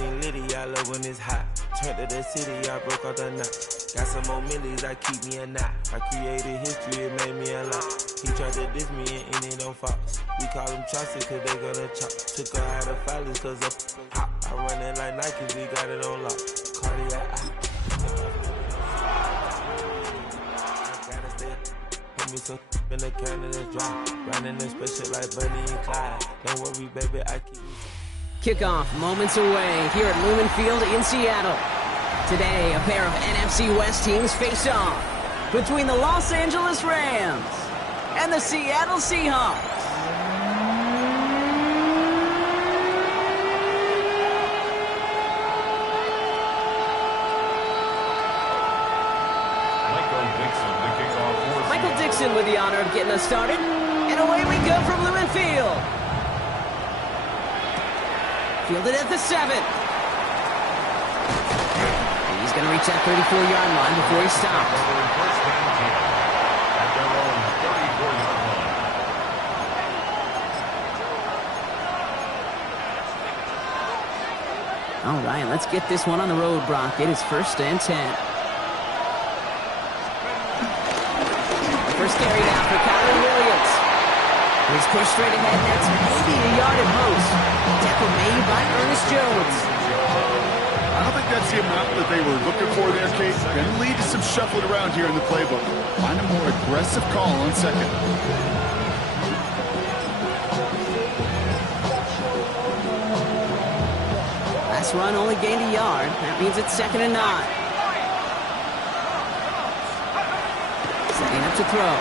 everything litty, I love when it's hot. Turned to the city, I broke out the knot. Got some more millies, I keep me a knot. I created history, it made me a lot. He tried to diss me and ended on Fox. We call them Chaucer cause they gonna chop. Took her out of filers cause of hop. I run it like Nike, we got it on lock. Cardiac, I gotta stay. Put me some in the can that's dry. Riding this special like Bunny and Clyde. Don't worry, baby, I keep me. Kickoff moments away here at Lumen Field in Seattle. Today, a pair of NFC West teams face off between the Los Angeles Rams and the Seattle Seahawks. Michael Dixon with the honor of getting us started. And away we go from Lumen Field. Fielded at the 7. He's going to reach that 34-yard line before he stops. All right, let's get this one on the road, Brock. It is 1st and 10. First carry down for Kyler Williams. He's pushed straight ahead, and that's maybe a yard at most. Tackle made by Ernest Jones. I don't think that's the amount that they were looking for there, Kate. Going to lead to some shuffling around here in the playbook. Find a more aggressive call on second. Last run only gained a yard. That means it's 2nd and 9. Setting up to throw.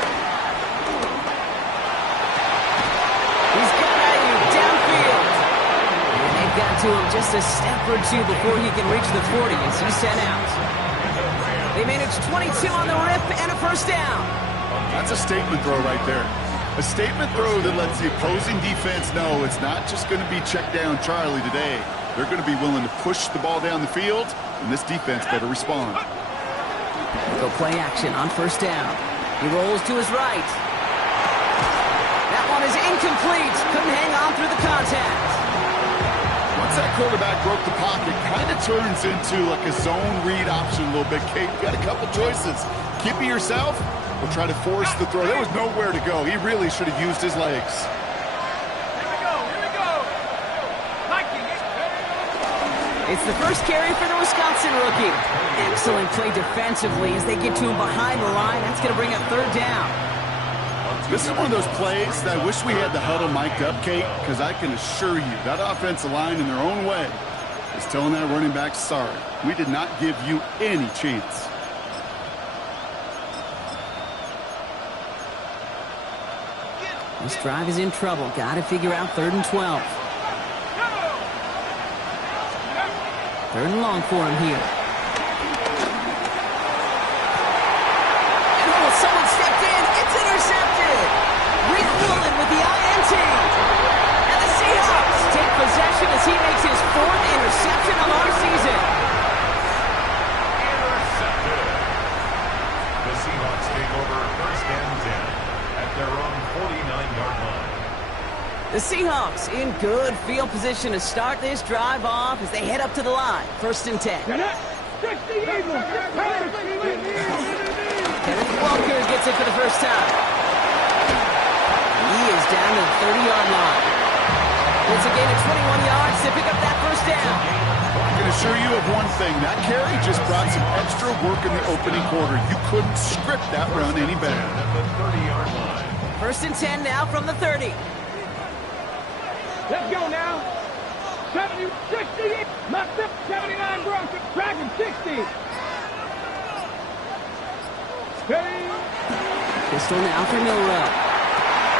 He's got Ayuk downfield. And they've got to him just a step or two before he can reach the 40 as he's sent out. They managed 22 on the rip and a 1st down. That's a statement throw right there. A statement throw that lets the opposing defense know it's not just going to be check down Charlie today. They're going to be willing to push the ball down the field, and this defense better respond. Go play action on 1st down. He rolls to his right. That one is incomplete. Couldn't hang on through the contact. Once that quarterback broke the pocket, kind of turns into like a zone read option a little bit, Kate. You got a couple choices. Keep it yourself or try to force the throw. There was nowhere to go. He really should have used his legs. It's the first carry for the Wisconsin rookie. Excellent play defensively as they get to him behind the line. That's going to bring up 3rd down. This is one of those plays that I wish we had the huddle mic'd up, Kate, because I can assure you that offensive line in their own way is telling that running back, sorry, we did not give you any chance. This drive is in trouble. Got to figure out 3rd and 12. 3rd and long for him here. And oh, someone stepped in. It's intercepted. Reed Woolen with the INT. And the Seahawks take possession as he makes his 4th interception of our season. Intercepted. The Seahawks take over 1st and 10 at their own 49-yard line. The Seahawks in good field position to start this drive off as they head up to the line. 1st and 10. Kenneth Walker gets it for the first time. He is down to the 30-yard line. It's a gain of 21 yards to pick up that 1st down. I can assure you of one thing. That carry just brought some extra work in the opening quarter. You couldn't script that run any better. 1st and 10 now from the 30. Let's go now. 70, 60, my 79 Broncos, Dragon 60. Steady. Pistol now for Milrow.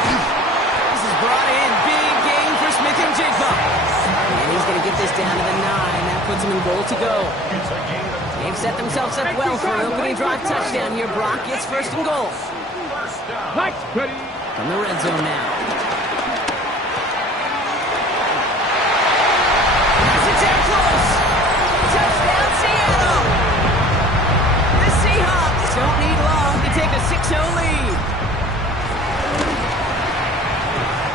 This is brought in. Big gain for Smith and Jigba. And he's going to get this down to the 9. That puts him in goal to go. They've set themselves up well for an opening drive touchdown here. Brock gets 1st and goal. From the red zone now. Don't need long to take a 6-0 lead.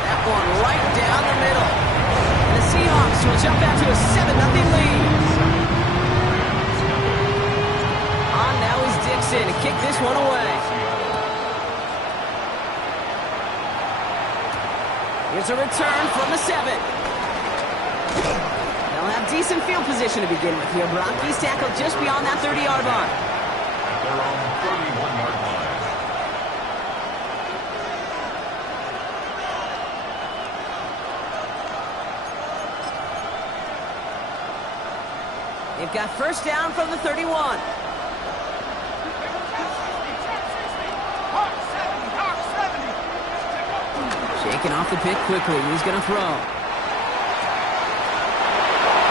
That one right down the middle. And the Seahawks will jump out to a 7-0 lead. this one away. Here's a return from the 7. They'll have decent field position to begin with here. Brock, he's tackled just beyond that 30-yard line. At their own 31-yard line. They've got first down from the 31. Shaking off the pick quickly. He's going to throw.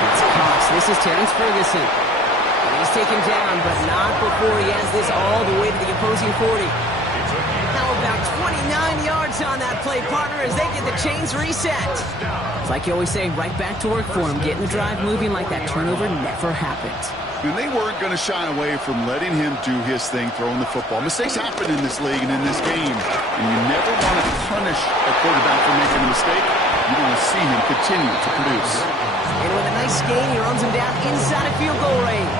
It's Cox. This is Terrence Ferguson. And he's taken down, but not before he has this all the way to the opposing 40. How about 29 yards on that play, partner, as they get the chains reset. It's like you always say, right back to work for him. Getting the drive moving like that turnover never happened. And they weren't going to shy away from letting him do his thing, throwing the football. Mistakes happen in this league and in this game. And you never want to punish a quarterback for making a mistake. You want to see him continue to produce. And with a nice gain, he runs him down inside of field goal range.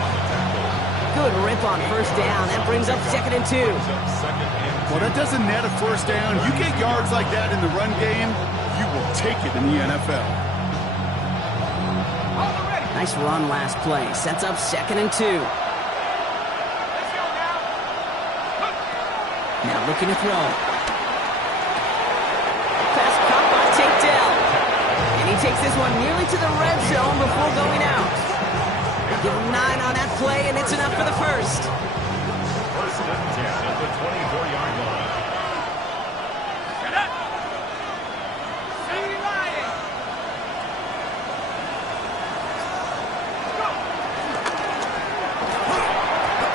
Good rip on first down. That brings up 2nd and 2. Well, that doesn't net a first down. You get yards like that in the run game, you will take it in the NFL. Nice run last play. Sets up 2nd and 2. Now looking to throw. Pass caught by Tate Dell. And he takes this one nearly to the red zone before going out. Give him 9 on that play, and it's enough for the first. First and 10 at the 24-yard line.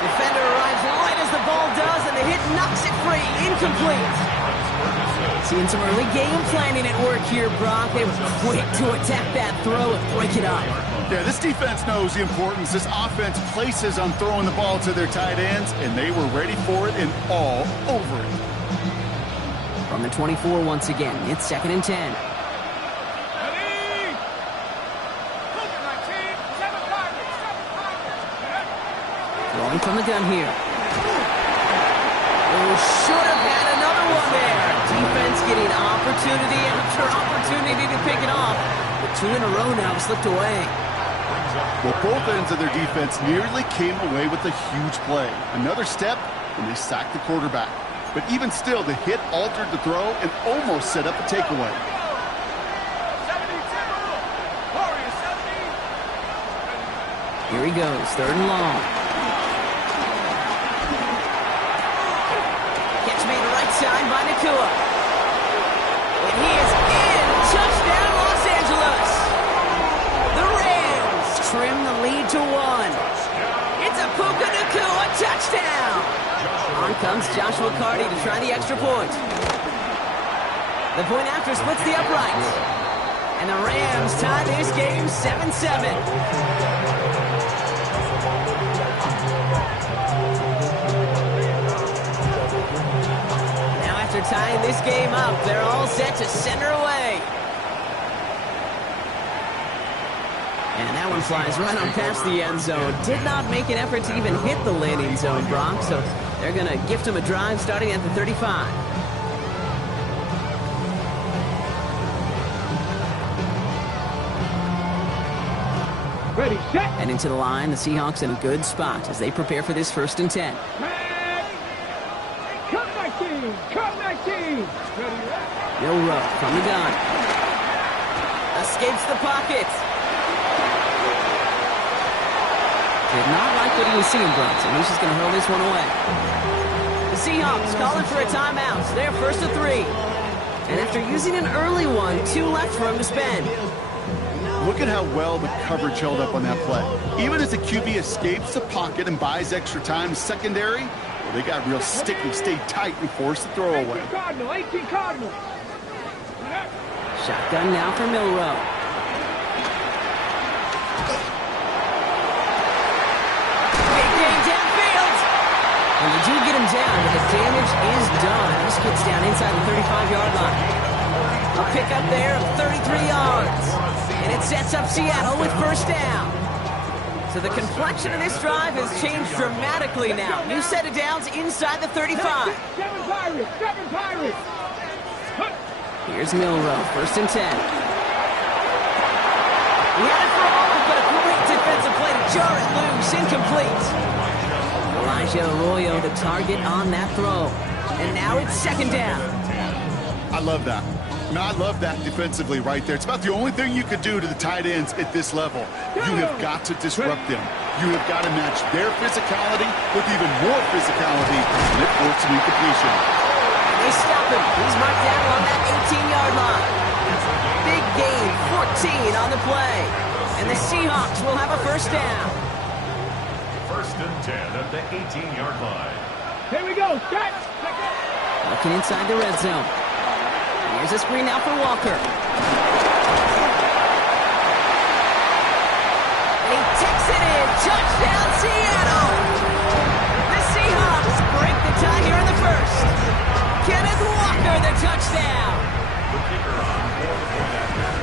Defender arrives right as the ball does, and the hit knocks it free. Incomplete. Seeing some early game planning at work here, Brock. They were quick to attack that throw and break it up. Yeah, this defense knows the importance this offense places on throwing the ball to their tight ends, and they were ready for it and all over it. From the 24 once again, it's 2nd and 10. Throwing from the gun here. Oh, should have had another one there. Defense getting opportunity after opportunity to pick it off. But 2 in a row now slipped away. Well, both ends of their defense nearly came away with a huge play. Another step, and they sacked the quarterback. But even still, the hit altered the throw and almost set up a takeaway. Here he goes, 3rd and long. Catch made right side by Nakua. And he is in. Touchdown, Los Angeles. The Rams trim the lead to 1. It's a Puka Nakua touchdown. On comes Joshua Carty to try the extra point. The point after splits the upright. And the Rams tie this game 7-7. After tying this game up, they're all set to center away. And that one flies right on past the end zone. Did not make an effort to even hit the landing zone, Brock, so they're going to gift him a drive starting at the 35. Ready, set. And into the line, the Seahawks in a good spot as they prepare for this 1st and 10. Milrow from the gun. Escapes the pocket. Did not like what he was seeing, Bronson. He's just going to hurl this one away. The Seahawks calling for a timeout. They're 1st and 3. And after using an early one, 2 left for him to spend. Look at how well the coverage held up on that play. Even as the QB escapes the pocket and buys extra time, secondary, well, they got real sticky, stayed tight, and forced the throw away. 18 Cardinal. Shotgun now for Milrow. Big game downfield. And they do get him down, but the damage is done. This gets down inside the 35-yard line. A pickup there of 33 yards. And it sets up Seattle with first down. So the complexion of this drive has changed dramatically now. New set of downs inside the 35. Seven Pirates. Here's Milrow, 1st and 10. He had it for a moment, but a great defensive play to jar it loose. Incomplete. Elijah Arroyo, the target on that throw. And now it's 2nd down. I love that. I love that defensively right there. It's about the only thing you could do to the tight ends at this level. You have got to disrupt them. You have got to match their physicality with even more physicality, and it forced an incompletion. They stop him. He's marked down on that 18-yard line. Big gain, 14 on the play. And the Seahawks will have a 1st down. 1st and 10 at the 18-yard line. Here we go. Set. Looking inside the red zone. Here's a screen now for Walker. And he takes it in. Touchdown, Seattle! The Seahawks break the tie here in the 1st. Kenneth Walker, the touchdown! The kicker on board for that man.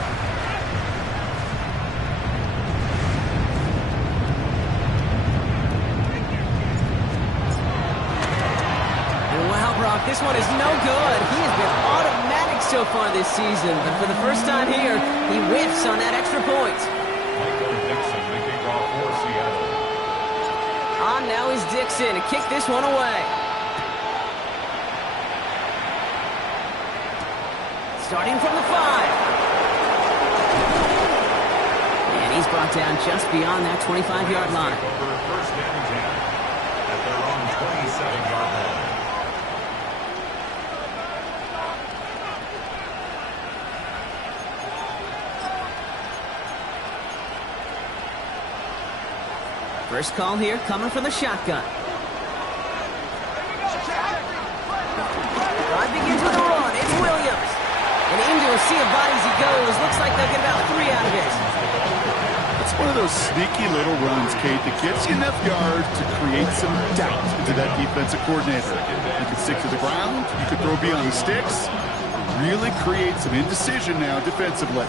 Wow, Brock, this one is no good. He has been automatic so far this season, but for the first time here, he whiffs on that extra point. Michael Dixon, the kickoff for Seattle. On now is Dixon to kick this one away. Starting from the 5. And he's brought down just beyond that 25-yard line. Over 1st and 10 at their own 27-yard line. First call here coming from the shotgun. Drive begins with a run. It's Williams. And into a sea of bodies he goes. Looks like they'll get about 3 out of it. It's one of those sneaky little runs, Kate, that gets you enough yards to create some doubt into that defensive coordinator. You can stick to the ground. You can throw beyond the sticks. Really create some indecision now defensively.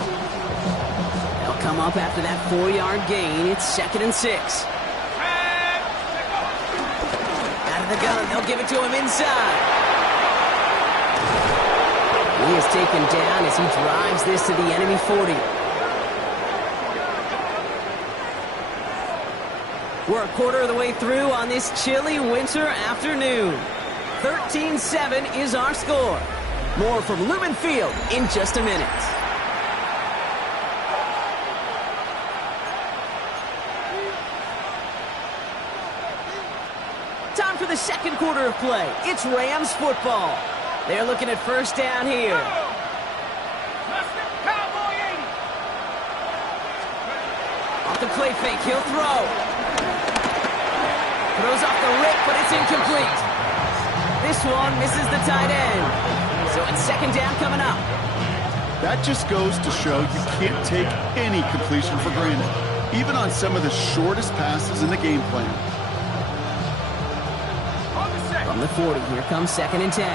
They'll come up after that 4-yard gain. It's 2nd and 6. Out of the gun. They'll give it to him inside. He is taken down as he drives this to the enemy 40. We're a quarter of the way through on this chilly winter afternoon. 13-7 is our score. More from Lumen Field in just a minute. Time for the 2nd quarter of play. It's Rams football. They're looking at 1st down here. Off the play fake, he'll throw. Throws off the rip, but it's incomplete. This one misses the tight end. So it's 2nd down coming up. That just goes to show you can't take any completion for granted, even on some of the shortest passes in the game plan. From the 40, here comes 2nd and 10.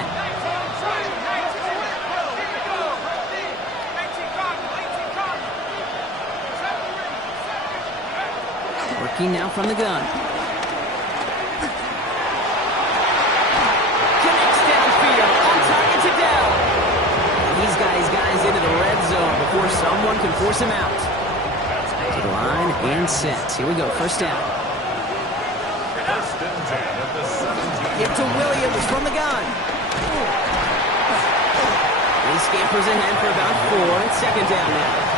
Working now from the gun. Connects downfield, on target to Dell. He's got his guys into the red zone before someone can force him out. To the line and set. Here we go, 1st down. 1st and 10 at the 17. Give to Williams from the gun. He scampers ahead for about 4. It's 2nd down now.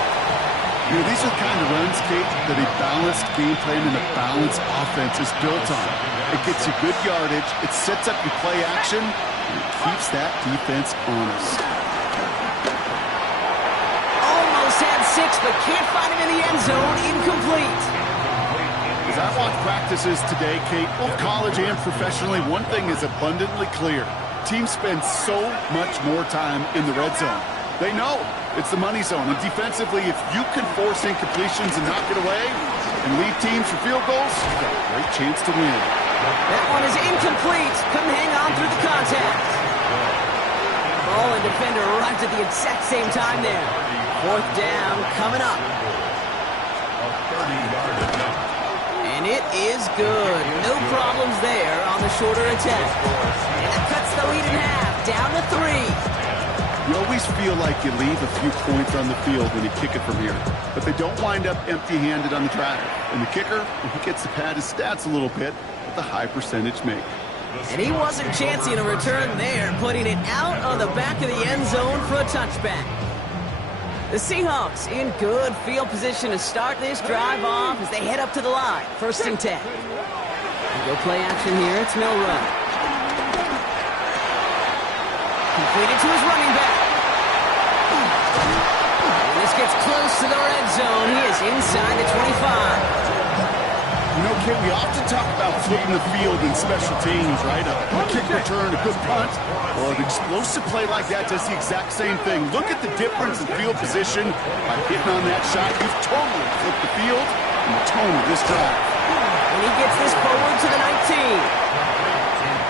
You know, these are the kind of runs, Kate, that a balanced game plan and a balanced offense is built on. It gets you good yardage, it sets up your play action, and it keeps that defense honest. Almost had 6, but can't find him in the end zone. Incomplete. As I watch practices today, Kate, both college and professionally, one thing is abundantly clear. Teams spend so much more time in the red zone. They know it's the money zone. And defensively, if you can force incompletions and knock it away and lead teams for field goals, you've got a great chance to win. That one is incomplete. Couldn't hang on through the contact. Ball and defender arrived at the exact same time there. 4th down coming up. A 30-yard attempt. And it is good. No problems there on the shorter attempt. And that cuts the lead in half, down to 3. You always feel like you leave a few points on the field when you kick it from here. But they don't wind up empty-handed on the drive. And the kicker, he gets to pad his stats a little bit with a high percentage make. And he wasn't chancing a return there, putting it out on the back of the end zone for a touchback. The Seahawks in good field position to start this drive off as they head up to the line. 1st and 10. Go play action here. It's Milrow. Completed to his running back. And this gets close to the red zone. He is inside the 25. You know, Ken, we often talk about flipping the field in special teams, right? A kick return, a good punt. Well, an explosive play like that does the exact same thing. Look at the difference in field position by hitting on that shot. You've totally flipped the field and the tone of this drive. And he gets this forward to the 19.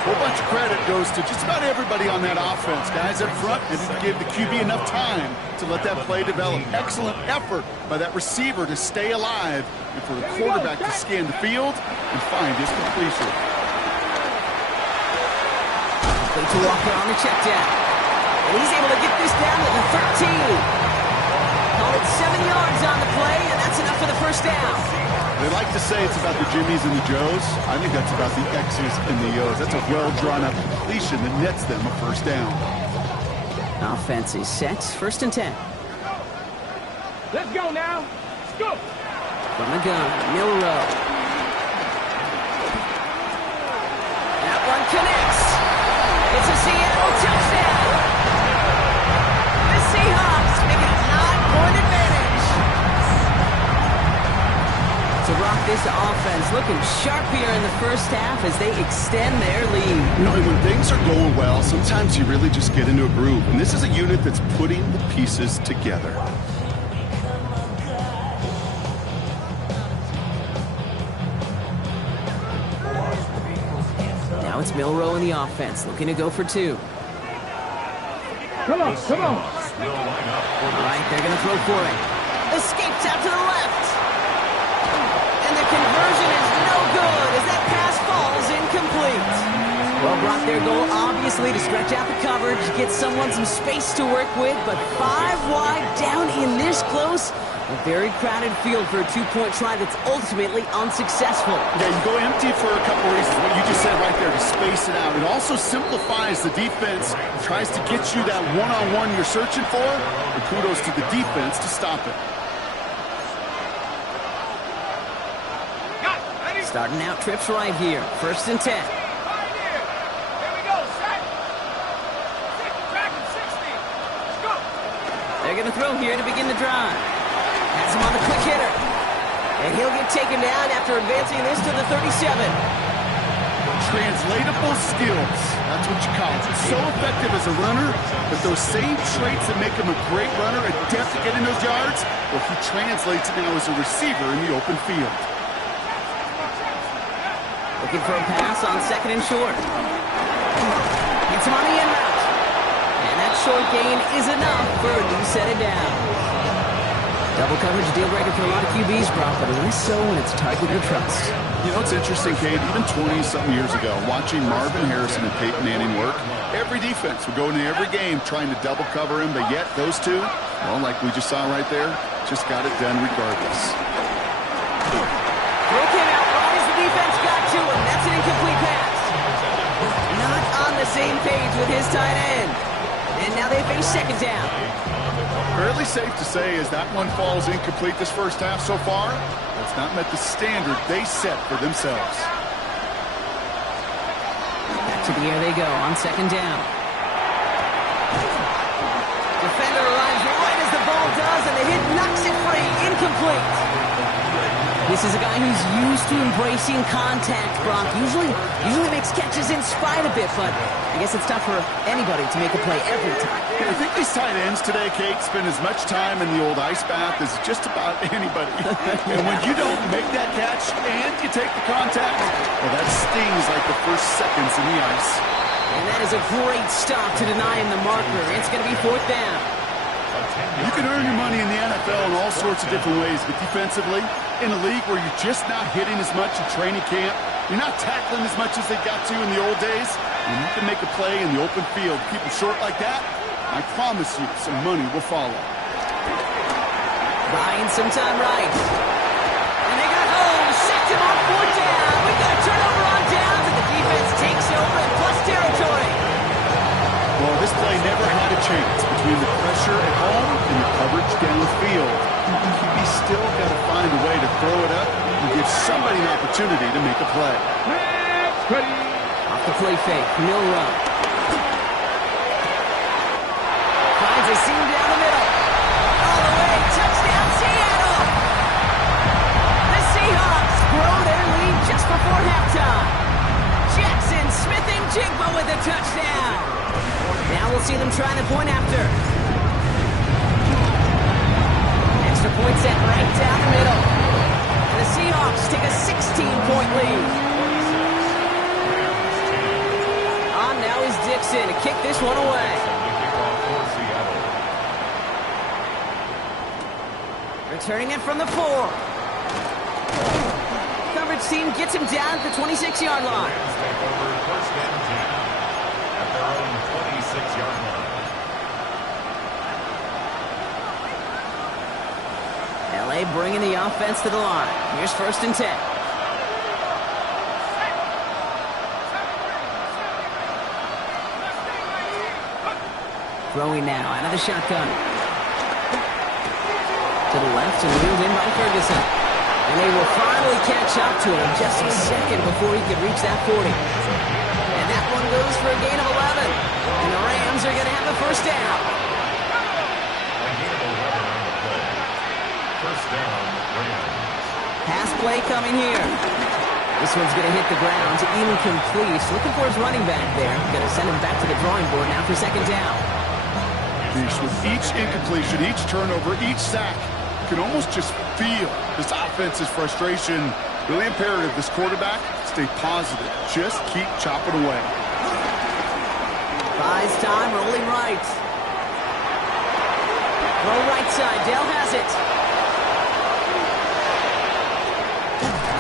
A whole bunch of credit goes to just about everybody on that offense. Guys up front, they didn't give the QB enough time to let that play develop. Excellent effort by that receiver to stay alive and for the quarterback to scan the field and find his completion. Complete to Walker on the check down. And he's able to get this down to the 13. Call it 7 yards on the play, and that's enough for the first down. They like to say it's about the Jimmies and the Joes. I think that's about the X's and the O's. That's a well-drawn-up completion that nets them a first down. Offense is set. 1st and 10. Let's go now. Let's go. From the gun, Milrow. That one connects. It's a Seattle touchdown. The Seahawks make it a 9-point advantage. To rock this offense, looking sharp here in the first half as they extend their lead. You know, when things are going well, sometimes you really just get into a groove. And this is a unit that's putting the pieces together. Now it's Milrow in the offense, looking to go for 2. Come on, come on. All right, they're going to throw for it. Escapes out to the left. And the conversion is no good as that pass falls incomplete. Well, brought their goal, obviously, to stretch out the coverage, get someone some space to work with, but 5 wide down in this close. A very crowded field for a 2-point try that's ultimately unsuccessful. Yeah, you go empty for a couple reasons. What you just said right there, to space it out. It also simplifies the defense, tries to get you that one-on-one you're searching for, and kudos to the defense to stop it. Starting out trips right here. 1st and 10. Here we go, set. 60, tracking 60. Let's go. They're going to throw here to begin the drive. Has him on the quick hitter. And he'll get taken down after advancing this to the 37. Translatable skills. That's what you call it. So effective as a runner, but those same traits that make him a great runner, adept at getting those yards, well, he translates it now as a receiver in the open field. Looking for a pass on 2nd and short. Gets him on the end route. And that short gain is enough for a new set of downs. Double coverage deal breaker for a lot of QBs, Brock, but less so when it's target you trust. You know, it's interesting, Kate, even 20-something years ago, watching Marvin Harrison and Peyton Manning work, every defense would go into every game trying to double cover him, but yet those two, well, like we just saw right there, just got it done regardless. Throw came out right as the defense got to him. That's an incomplete pass. Not on the same page with his tight end. And now they face 2nd down. Fairly safe to say as that one falls incomplete this first half so far, it's not met the standard they set for themselves. Back to the air they go on 2nd down. Defender arrives right as the ball does, and the hit knocks it free. Incomplete. This is a guy who's used to embracing contact, Brock. Usually makes catches in spite of it, but I guess it's tough for anybody to make a play every time. I think these tight ends today, Kate, spend as much time in the old ice bath as just about anybody. And when you don't make that catch and you take the contact, well, that stings like the first seconds in the ice. And that is a great stop to deny him the marker. It's going to be 4th down. You can earn your money in the NFL in all sorts of different ways, but defensively, in a league where you're just not hitting as much in training camp, you're not tackling as much as they got to in the old days, when you can make a play in the open field, keep them short like that, I promise you some money will follow. Buying some time right. And they got Holmes, sacked him on 4th down. We've got a turnover on downs, and the defense takes over in plus territory. Well, this play never had a chance between the pressure at home and the coverage downfield. QB still got to find a way to throw it up and give somebody an opportunity to make a play. Ready. Off the play fake, Milrow. Finds a seam down the middle. All the way, touchdown Seattle! The Seahawks grow their lead just before halftime. Jackson Smith-Njigba with a touchdown. Now we'll see them try the point after. Extra point set right down the middle. And the Seahawks take a 16-point lead. On now is Dixon to kick this one away. Returning it from the 4. Coverage team gets him down at the 26-yard line. Take over first and 10 at their own 26-yard line. LA bringing the offense to the line. Here's 1st and 10. Throwing now out of the shotgun. To the left and wheeled in by Ferguson. And they will finally catch up to him just a second before he could reach that 40. And that one goes for a gain of 11. And the Rams are going to have a 1st down. A gain of 11 on the play. 1st down, Rams. Pass play coming here. This one's going to hit the ground to incomplete. Looking for his running back there. Going to send him back to the drawing board now for 2nd down. With each incompletion, each turnover, each sack, you can almost just feel this offense's frustration. Really imperative, this quarterback, stay positive. Just keep chopping away. Buys time, rolling right. Throw right side, Dell has it.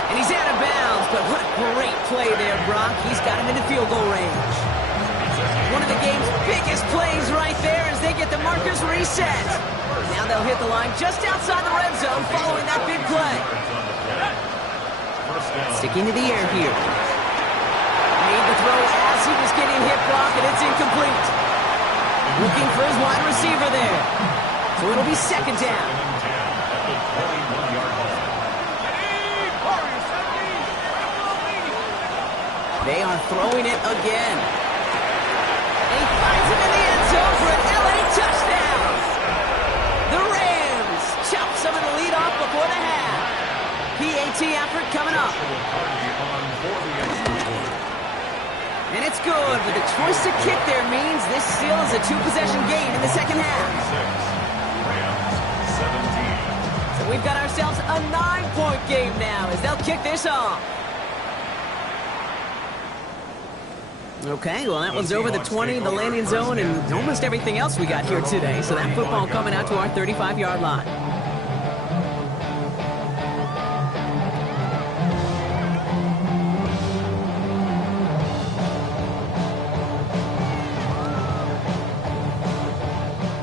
And he's out of bounds, but what a great play there, Brock. He's got him into field goal range. One of the game's biggest plays right there as they get the markers reset. Now they'll hit the line just outside the red zone following that big play. Sticking to the air here. Made the throw as he was getting hit, Brock, and it's incomplete. Looking for his wide receiver there. So it'll be 2nd down. They are throwing it again. And he finds him in the end zone for an LA touchdown. The Rams chop some of the lead off before the half. PAT effort coming up. And it's good, but the choice to kick there means this still is a 2-possession game in the 2nd half. So we've got ourselves a 9-point game now as they'll kick this off. Okay, well, that one's over the 20, the landing zone, and almost everything else we got here today. So that football coming out to our 35-yard line.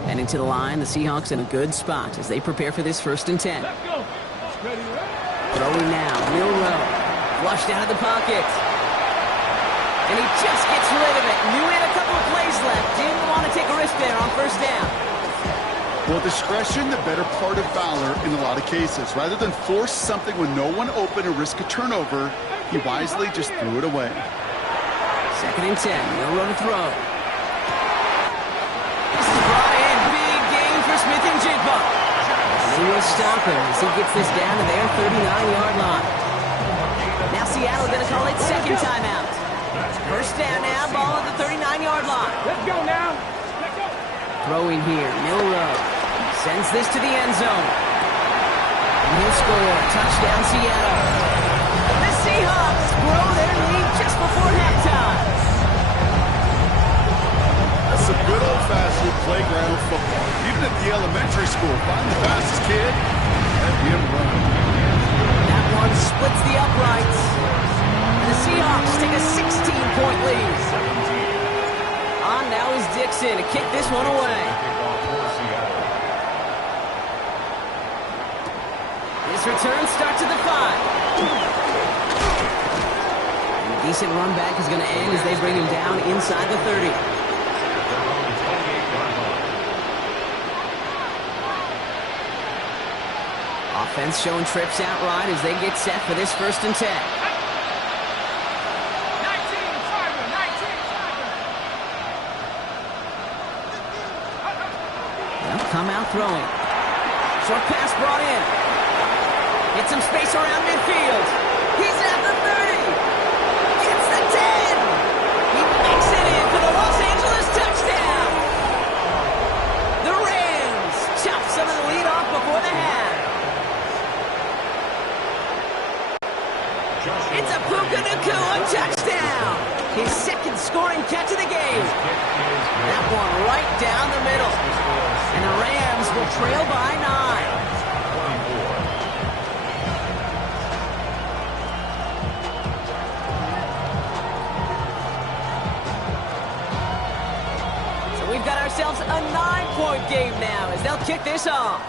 Heading to the line, the Seahawks in a good spot as they prepare for this 1st and 10. Let's go. Ready, Throwing now, Milrow. Flushed out of the pocket. And he just gets rid of it. Knew he had a couple of plays left. Didn't want to take a risk there on 1st down. Well, discretion, the better part of valor in a lot of cases. Rather than force something with no one open and risk a turnover, he wisely just threw it away. 2nd and 10. Milrow to throw. This is brought in. Big gain for Smith-Njigba. He will stop him as he gets this down to their 39-yard line. Now Seattle going to call it 2nd timeout. 1st down now, ball at the 39-yard line. Let's go now. Let's go. Throwing here, Milrow. Sends this to the end zone. And he'll score. Touchdown, Seattle. The Seahawks grow their lead just before halftime. That's some good old-fashioned playground football. Even at the 17-point lead. On now is Dixon to kick this one away. His return starts at the 5. And a decent run back is going to end as they bring him down inside the 30. Offense showing trips out right as they get set for this 1st and 10. They'll come out throwing. Short pass brought in. Get some space around midfield. He's at the 30. Gets the 10. He makes it in for the Los Angeles touchdown. The Rams chop some of the lead off before the half. It's a Puka Nacua touchdown. His 2nd scoring catch of the game. That one right down the middle. And the Rams will trail by 9. So we've got ourselves a 9-point game now as they'll kick this off.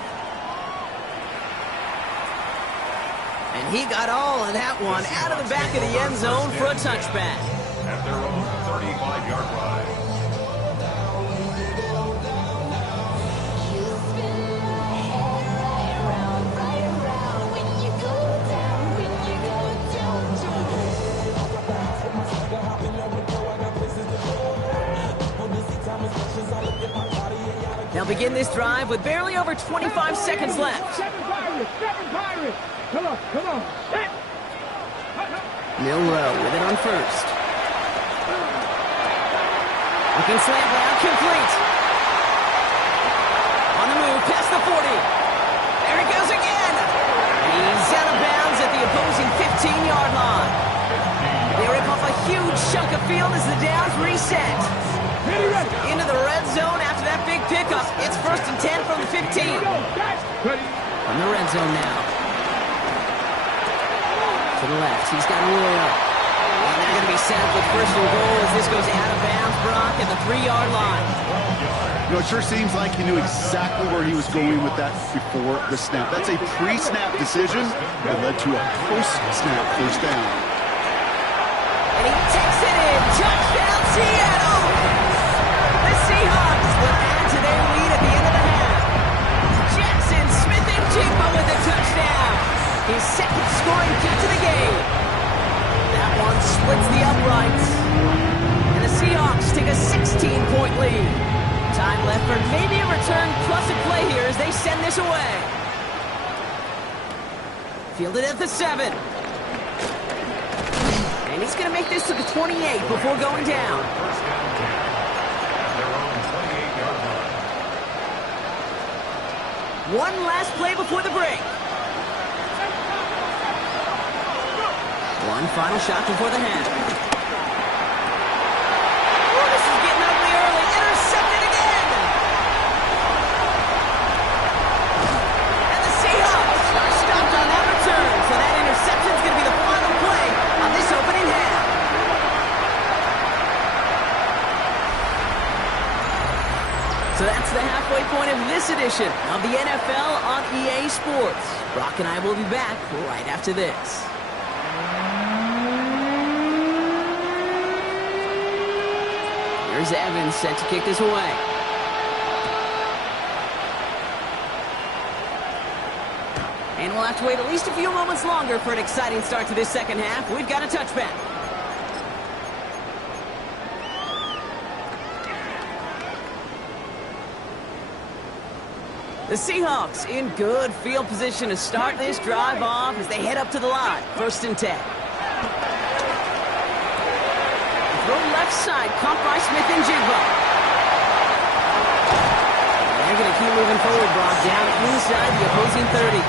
And he got all of that one out of the back of the end zone for a touchback. At their own 35-yard line. They'll begin this drive with barely over 25 seconds left. 7 Pirates. Come on. Milrow with it on 1st. Looking slant route, complete. On the move, past the 40. There he goes again. And he's out of bounds at the opposing 15-yard line. They rip off a huge chunk of field as the downs reset. Into the red zone after that big pickup. It's 1st and 10 from the 15. From the red zone now. To the left, he's got Arroyo. And they're going to be set up with 1st and goal as this goes out of bounds, Brock, at the 3-yard line. You know, it sure seems like he knew exactly where he was going with that before the snap. That's a pre-snap decision that led to a post-snap 1st down. And he takes it in. Touchdown, Seattle! The Seahawks will add to their lead at the end of the half. Jackson Smith-Njigba with a touchdown. His 2nd scoring catch of the game. That one splits the uprights. And the Seahawks take a 16-point lead. Time left for maybe a return plus a play here as they send this away. Fielded at the 7. And he's going to make this to the 28 before going down. One last play before the break. One final shot before the half. Oh, this is getting ugly early. Intercepted again. And the Seahawks are stopped on that return. So that interception is going to be the final play on this opening half. So that's the halfway point of this edition of the NFL on EA Sports. Brock and I will be back right after this. Here's Evans set to kick this away. And we'll have to wait at least a few moments longer for an exciting start to this 2nd half. We've got a touchback. The Seahawks in good field position to start this drive off as they head up to the line. 1st and 10. Throw left side, caught by Smith-Njigba. They're going to keep moving forward, Brock, down inside the opposing 30.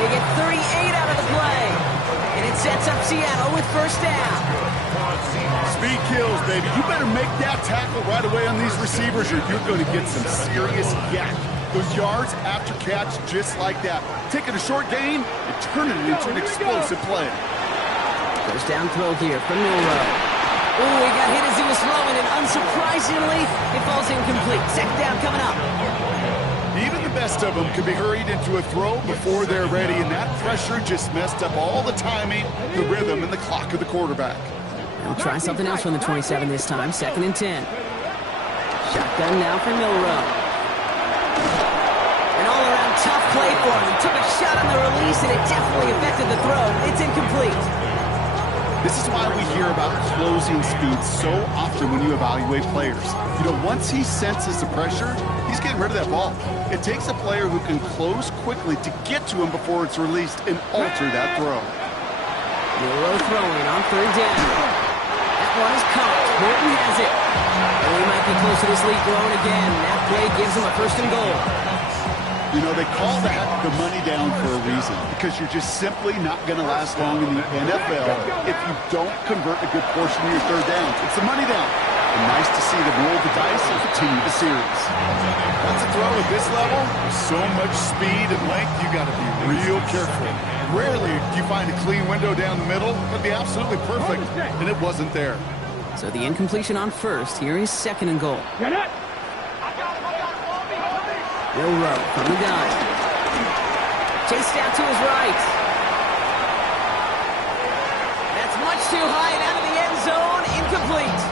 They get 38 out of the play. And it sets up Seattle with 1st down. Speed kills, baby. You better make that tackle right away on these receivers or you're going to get some serious yak. Those yards after catch just like that. Taking a short gain and turning it into an explosive play. Goes down throw here from Milrow. Ooh, he got hit as he was throwing, and unsurprisingly, it falls incomplete. Second down coming up. Even the best of them could be hurried into a throw before they're ready, and that pressure just messed up all the timing, the rhythm, and the clock of the quarterback. We'll try something else from the 27 this time. 2nd and 10. Shotgun now for Milrow. An all-around tough play for him. He took a shot on the release, and it definitely affected the throw. It's incomplete. This is why we hear about closing speed so often when you evaluate players. You know, once he senses the pressure, he's getting rid of that ball. It takes a player who can close quickly to get to him before it's released and alter that throw. Milrow throwing on 3rd down. That one is caught. Morton has it. And he might be close to this lead growing again. That play gives him a 1st and goal. You know, they call that the money down for a reason, because you're just simply not going to last long in the NFL if you don't convert a good portion of your 3rd downs. It's the money down. And nice to see them roll the dice and continue the series. That's a throw at this level. With so much speed and length, you got to be real careful. Rarely do you find a clean window down the middle. That'd be absolutely perfect, and it wasn't there. So the incompletion on 1st. Here is 2nd and goal. Milrow from the gun. Chased out to his right. That's much too high and out of the end zone. Incomplete.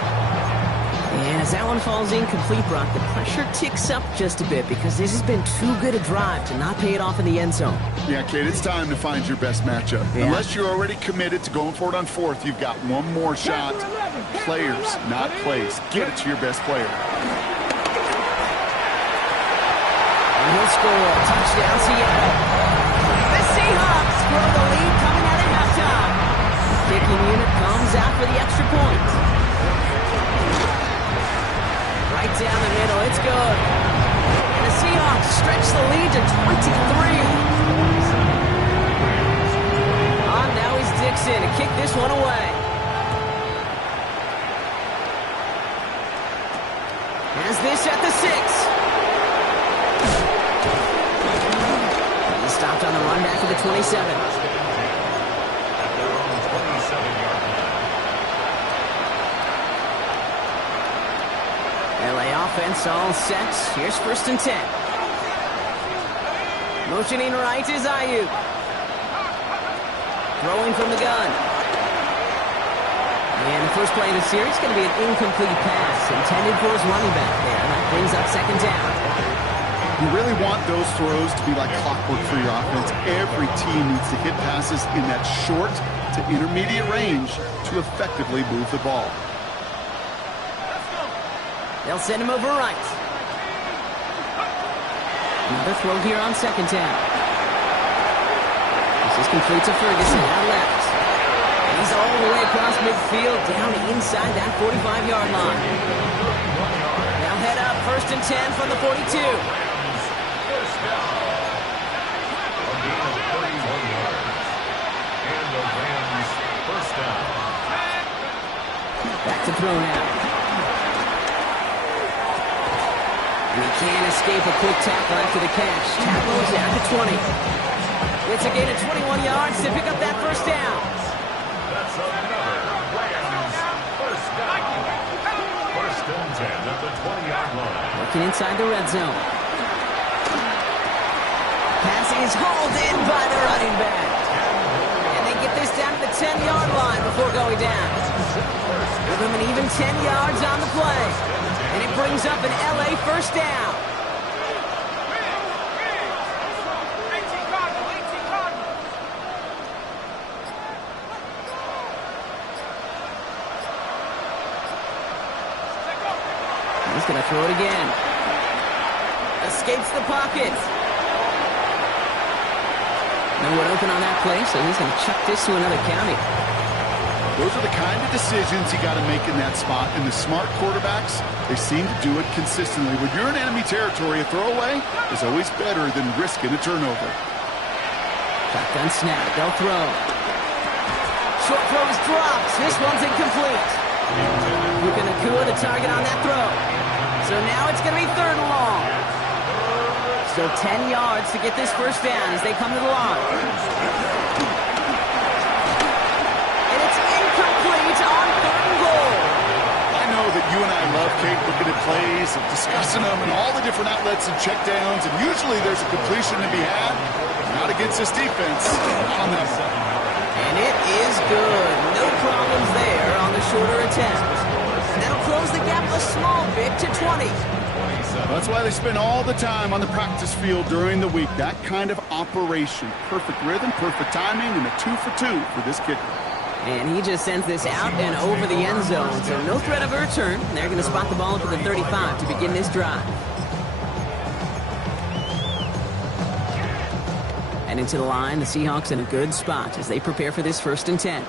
And as that one falls incomplete, Brock, the pressure ticks up just a bit because this has been too good a drive to not pay it off in the end zone. Yeah, Kate, it's time to find your best matchup. Yeah. Unless you're already committed to going for it on 4th, you've got one more shot. Players, not plays. Get it to your best player. And he'll score. Touchdown, Seattle. The Seahawks grow the lead coming out at halftime. Kicking unit comes out for the extra point. Right down the middle, it's good. And the Seahawks stretch the lead to 23. Now is Dixon to kick this one away. Has this at the 6. He stopped on the run back to the 27. At their own 27-yard line. LA offense all set. Here's 1st and 10. Motioning right is Ayuk. Throwing from the gun. And the first play of the series is going to be an incomplete pass intended for his running back there. That brings up 2nd down. You really want those throws to be like clockwork for your offense. Every team needs to hit passes in that short to intermediate range to effectively move the ball. They'll send him over right. Another throw here on 2nd down. This is complete to Ferguson out left. He's all the way across midfield, down inside that 45-yard line. Now head up, 1st and 10 from the 42. First down. A gain of 31 yards. And the Rams' first down. Back to throw now. And he can't escape a quick tackle after the catch. Tackles down to 20. It's a gain of 21 yards to pick up that 1st down. That's another Rams first down. 1st and 10 at the 20-yard line. Working inside the red zone. Pass is hauled in by the running back. And they get this down to the 10-yard line before going down. Give them an even 10 yards on the play. And it brings up an LA first down. He's going to throw it again. Escapes the pocket. No one open on that play, so he's going to chuck this to another county. Those are the kind of decisions you got to make in that spot. And the smart quarterbacks, they seem to do it consistently. When you're in enemy territory, a throwaway is always better than risking a turnover. Shotgun snap. They'll throw. Short throw is dropped. This one's incomplete. Puka Nacua the target on that throw. So now it's going to be 3rd and long. So 10 yards to get this first down as they come to the line. And it's incomplete on 3rd and goal. plays, of discussing them, and all the different outlets and checkdowns, and usually there's a completion to be had. Not against this defense. Not on that one. And it is good. No problems there on the shorter attempt. That'll close the gap a small bit to 20. That's why they spend all the time on the practice field during the week. That kind of operation. Perfect rhythm, perfect timing, and a 2 for 2 for this kicker. And he just sends this out and over the end zone, so no threat of a return. They're going to spot the ball up at the 35 to begin this drive. And into the line, the Seahawks in a good spot as they prepare for this 1st and 10.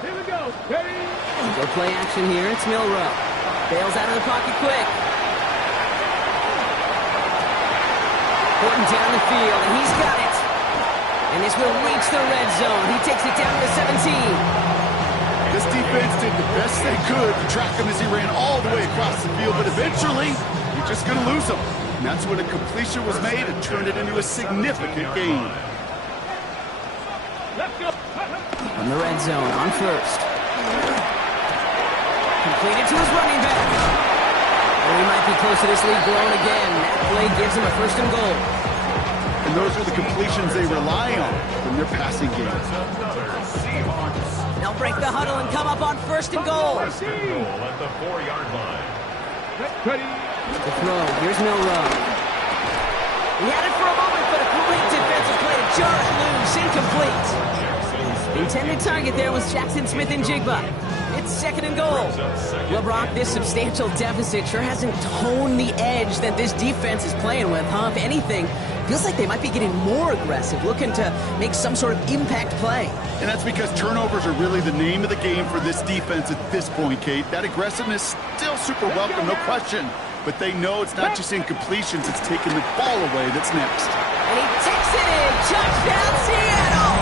Here we go. Ready? Go play action here. It's Milrow. Bails out of the pocket quick. Porting down the field, and he's got it. And this will reach the red zone. He takes it down to 17. This defense did the best they could to track him as he ran all the way across the field, but eventually, you're just going to lose him. And that's when a completion was made and turned it into a significant gain. Let's go. From the red zone on 1st. Completed to his running back. Oh, he might be close to this lead blown again. That play gives him a 1st and goal. And those are the completions they rely on in their passing game. They'll break the huddle and come up on 1st and goal. First and goal at the 4-yard line. Ready? The throw. Here's Milrow. He had it for a moment, but a great defensive play to jar it loose. Incomplete. The intended target there was Jackson Smith and Jigba. It's 2nd and goal. Well, Brock, this substantial deficit sure hasn't toned the edge that this defense is playing with, huh? If anything, feels like they might be getting more aggressive, looking to make some sort of impact play. And that's because turnovers are really the name of the game for this defense at this point, Kate. That aggressiveness still super welcome, no question. But they know it's not just incompletions, it's taking the ball away that's next. And he takes it in. Touchdown, Seattle!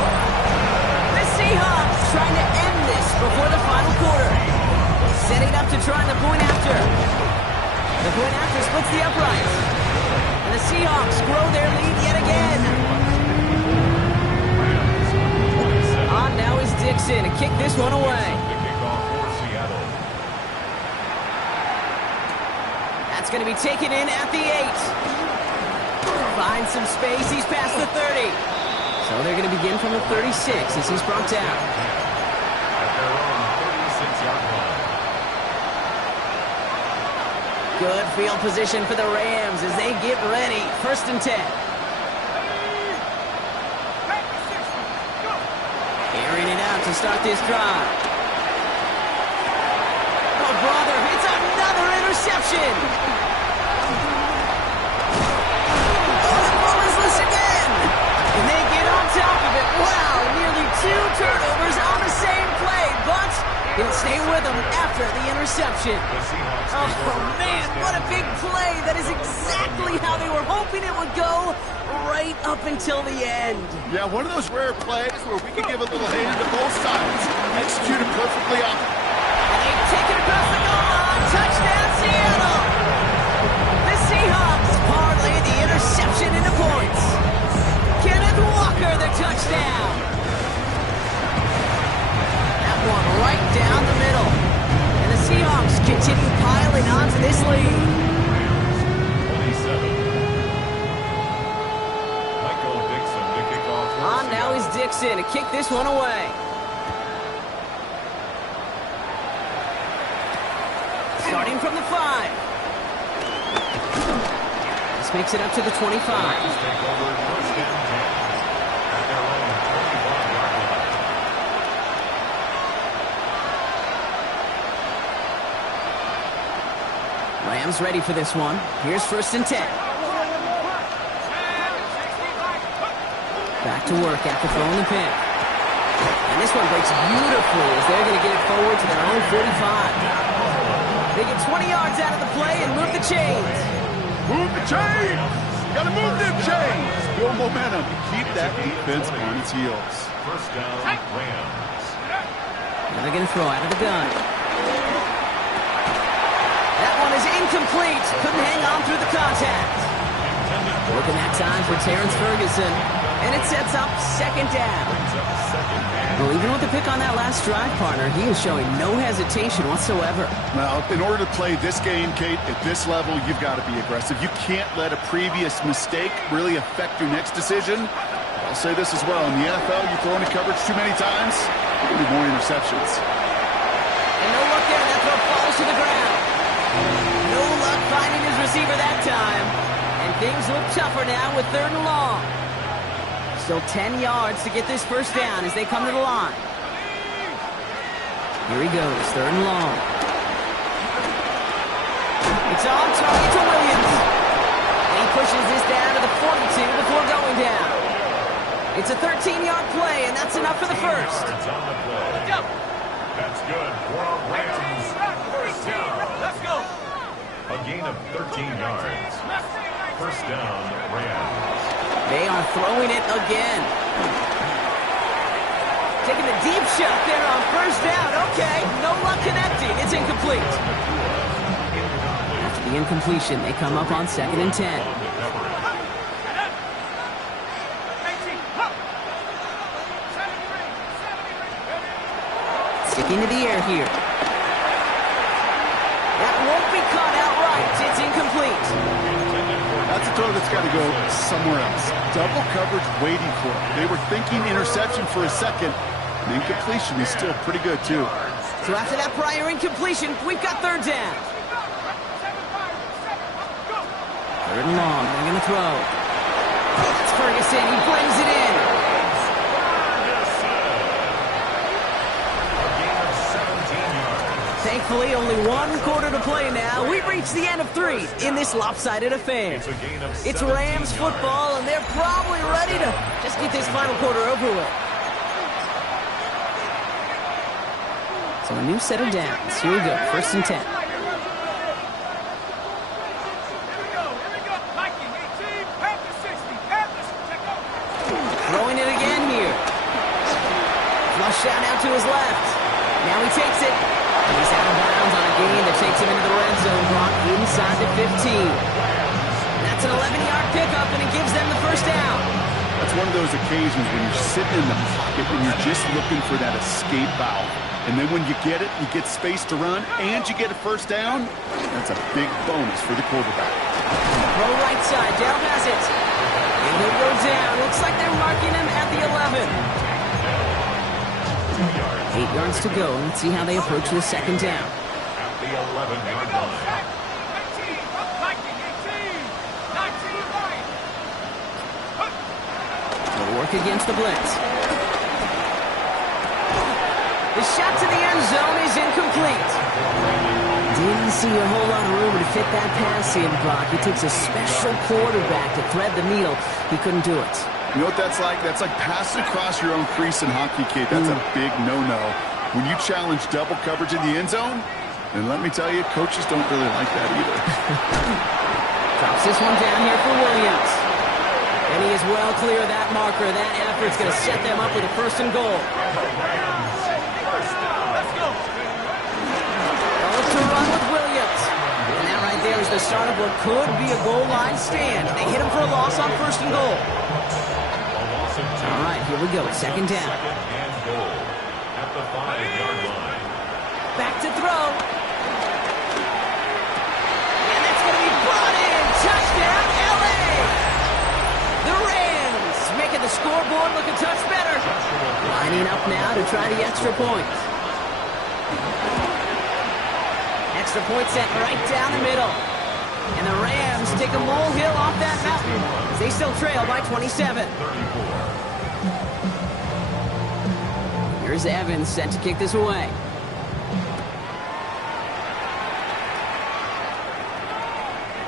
The Seahawks trying to end this before the final quarter. Setting up to try the point after. The point after splits the uprights. And the Seahawks grow their lead yet again. On now is Dixon to kick this one away. The kickoff for Seattle. That's going to be taken in at the 8. Finds some space. He's past the 30. So they're going to begin from the 36 as he's brought down. At their own 36-yard line. Good field position for the Rams as they get ready. 1st and 10. Airing it out to start this drive. Oh, brother, it's another interception. Oh, the ball is loose again. And they get on top of it. Wow, nearly 2 turnovers on the same play, but he'll stay with them after the interception. Oh, man, what a big play. That is exactly how they were hoping it would go right up until the end. Yeah, one of those rare plays where we can give a little hand to both sides. Executed perfectly off. And they take it across the goal line. Touchdown, Seattle. The Seahawks parlay the interception into points. Kenneth Walker, the touchdown. That one right down the middle. And the Seahawks continue piling onto this lead. 27. Michael Dixon to kick off for On now is Dixon to kick this one away. Starting from the 5. This makes it up to the 25. Take over 1st and 10. At their own 25-yard line. Rams ready for this one. Here's 1st and 10. Back to work after throwing the pick. And this one breaks beautifully as they're going to get it forward to their own 45. They get 20 yards out of the play and move the chains. Move the chains! Gotta move them chains! Build momentum. Keep that defense on its heels. 1st down, Rams. Now they're going to throw out of the gun. That one is incomplete. Couldn't hang on through the contact. Looking that time for Terrence Ferguson. And it sets up second down. Well, even with the pick on that last drive, partner, he is showing no hesitation whatsoever. Well, in order to play this game, Kate, at this level, you've got to be aggressive. You can't let a previous mistake really affect your next decision. I'll say this as well. In the NFL, you throw into coverage too many times, there'll be more interceptions. And no luck there. That throw falls to the ground. No luck finding his receiver that time. And things look tougher now with 3rd and long. Still 10 yards to get this first down as they come to the line. Here he goes, 3rd and long. It's on target to Williams. And he pushes this down to the 42 before going down. It's a 13-yard play, and that's enough for the first. That's good for our Rams. First down. Let's go. A gain of 13 yards. First down, Rams. They are throwing it again. Taking the deep shot there on first down. Okay, no luck connecting. It's incomplete. After the incompletion, they come up on 2nd and 10. Sticking to the air here. That won't be caught outright. It's incomplete. That's a throw that's got to go somewhere else. Double coverage waiting for it. They were thinking interception for a second. The incompletion is still pretty good, too. So after that prior incompletion, we've got 3rd down. 3rd and long. They're going to throw. That's Ferguson. He brings it in. Thankfully, only 1 quarter to play now. We've reached the end of 3 in this lopsided affair. It's Rams football, and they're probably ready to just get this final quarter over with. So a new set of downs. Here we go, 1st and 10. Throwing it again here. Flush out out to his left. Now he takes it. He's out of bounds on a gain that takes him into the red zone block inside the 15. That's an 11-yard pickup, and it gives them the first down. That's one of those occasions when you're sitting in the pocket and you're just looking for that escape valve. And then when you get it, you get space to run, and you get a first down. That's a big bonus for the quarterback. Throw right side. Dell has it. And he'll go down. Looks like they're marking him at the 11. 8 yards to go. Let's see how they approach the second down. At the 11-yard line. They'll work against the blitz. The shot to the end zone is incomplete. Didn't see a whole lot of room to fit that pass in, Brock. It takes a special quarterback to thread the needle. He couldn't do it. You know what that's like? That's like passing across your own crease in hockey, kid. That's a big no-no. When you challenge double coverage in the end zone, and let me tell you, coaches don't really like that either. Drops this one down here for Williams. And he is well clear of that marker. That effort's going to set them up with a 1st and goal. Goes to run with Williams. And that right there is the start of what could be a goal line stand. They hit him for a loss on 1st and goal. All right, here we go. Second down. Second and goal at the 5-yard line. Back to throw. And that's going to be brought in. Touchdown, L.A. The Rams making the scoreboard look a touch better. Lining up now to try the extra point. Extra point set right down the middle. And the Rams take a molehill off that mountain as they still trail by 27. Here's Evans set to kick this away.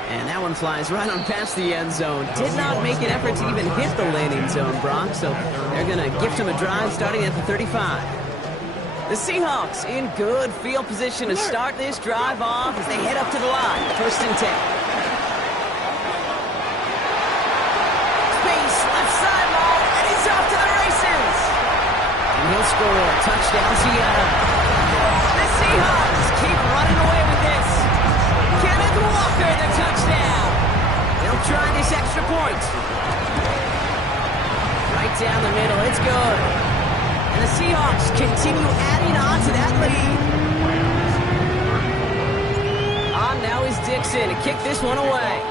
And that one flies right on past the end zone. Did not make an effort to even hit the landing zone, Brock, so they're going to gift him a drive starting at the 35. The Seahawks in good field position to start this drive off as they head up to the line. 1st and 10. Space, left sideline, and he's off to the races. And he'll score. Touchdown, Seattle. The Seahawks keep running away with this. Kenneth Walker, the touchdown. They'll try this extra point. down the middle. It's good. And the Seahawks continue adding on to that lead. On now is Dixon to kick this one away.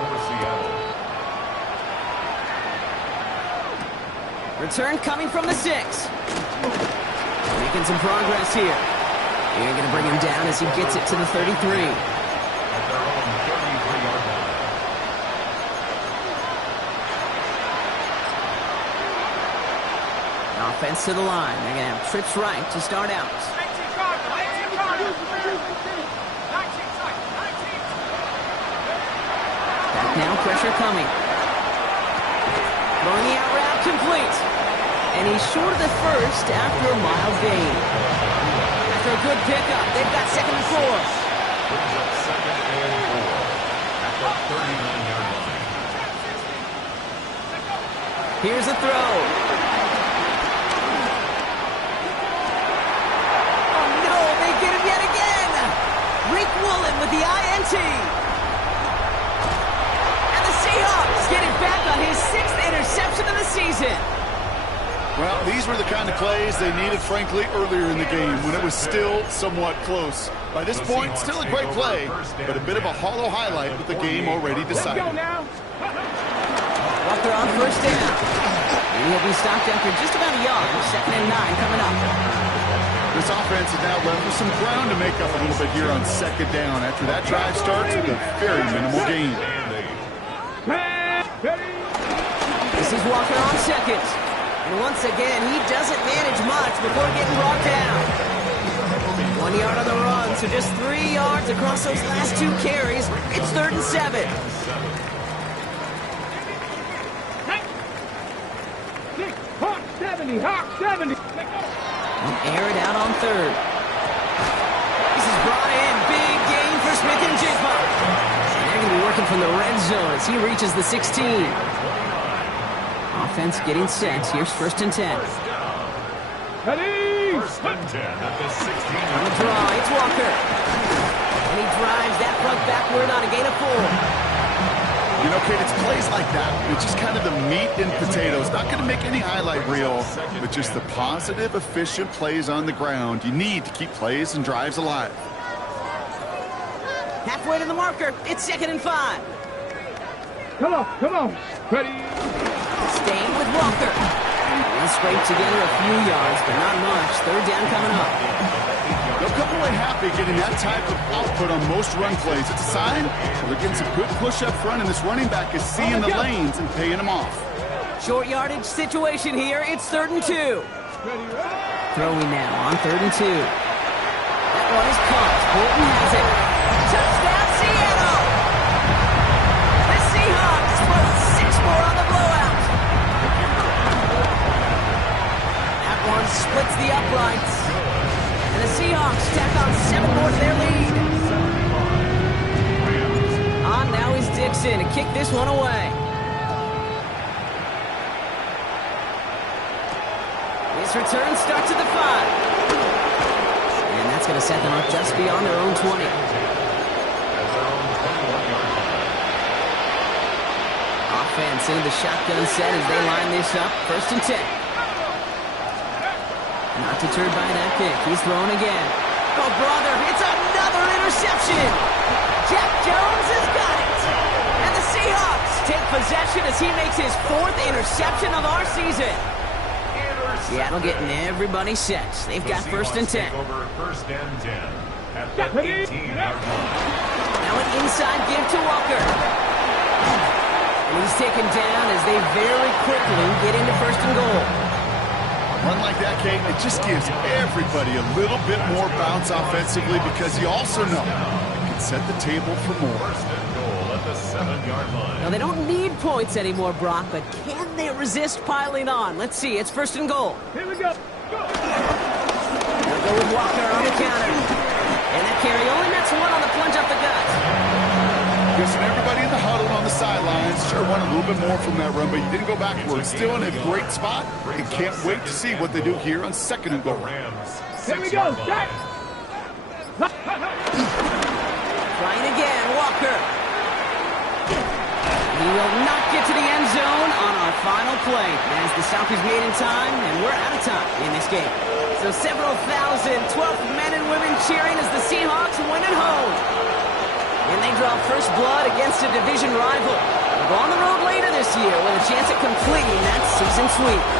Return coming from the 6. Making some progress here. They're going to bring him down as he gets it to the 33. At their own 33-yard line. Offense to the line. They're going to have trips right to start out. Back now, pressure coming. Throwing the out route complete. And he's short of the first after a mild gain. After a good pickup, they've got 2nd and 4. Brings up 2nd and 4 at the 39-yard line. Here's a throw. Oh no, they get him yet again. Rick Woolen with the INT. And the Seahawks get it back on his 6th interception of the season. Well, these were the kind of plays they needed, frankly, earlier in the game when it was still somewhat close. By this point, still a great play, but a bit of a hollow highlight with the game already decided. Walker on first down. And he'll be stopped after just about a yard. 2nd and 9 coming up. This offense is now left with some ground to make up a little bit here on 2nd down after that drive starts with a very minimal gain. This is Walker on 2nd. And once again, he doesn't manage much before getting brought down. 1 yard on the run, so just 3 yards across those last 2 carries. It's 3rd and 7. Hawk 70, Hawk 70. Air it out on 3rd. This is brought in. Big gain for Smith and Jigba. And they're going to be working from the red zone as he reaches the 16. Offense getting set. Here's 1st and 10. Ready? 1st and 10 at the 16. On the draw, it's Walker. And he drives that front backward on a gain of 4. You know, Kate, it's plays like that. It's just kind of the meat and potatoes. Not going to make any highlight reel, but just the positive, efficient plays on the ground. You need to keep plays and drives alive. Halfway to the marker. It's 2nd and 5. Come on. Ready? Staying with Walker. They scrape together a few yards, but not much. 3rd down coming up. They'll come away happy getting that type of output on most run plays. It's a sign they're getting some good push up front, and this running back is seeing the lanes and paying them off. Short yardage situation here. It's 3rd and 2. Throwing now on 3rd and 2. That one is caught. Bolton has it. Touchdown, Seattle! The Seahawks put 6 more on the blowout. That one splits the uprights. And the Seahawks tack on 7 more to their lead. On now is Dixon to kick this one away. His return starts at the 5. And that's going to set them up just beyond their own 20. Offense into the shotgun set as they line this up. 1st and 10. Not deterred by that kick. He's thrown again. Oh, brother, it's another interception. Jack Jones has got it. And the Seahawks take possession as he makes his 4th interception of our season. Seattle getting everybody set. They've got 1st and 10. Over 1st and 10 at the 18-yard line. Now an inside give to Walker. And he's taken down as they very quickly get into 1st and goal. Run like that, Kate, it just gives everybody a little bit more bounce offensively because you also know it can set the table for more. 1st and goal at the 7-yard line. Now, they don't need points anymore, Brock, but can they resist piling on? Let's see. It's 1st and goal. Here we go. They'll go with Walker on the counter. And that carry only nets 1 on the plunge up the gut. Guessing everybody in the huddle on the sidelines sure want a little bit more from that run, but you didn't go backwards. Still in a great spot and can't wait to see what they do here on 2nd and goal. Rams, Here we go. Set. Trying again, Walker. He will not get to the end zone on our final play as the stop is made in time, and we're out of time in this game. So several thousand 12th men and women cheering as the Seahawks win at home. And they draw first blood against a division rival. They'll go on the road later this year with a chance at completing that season sweep.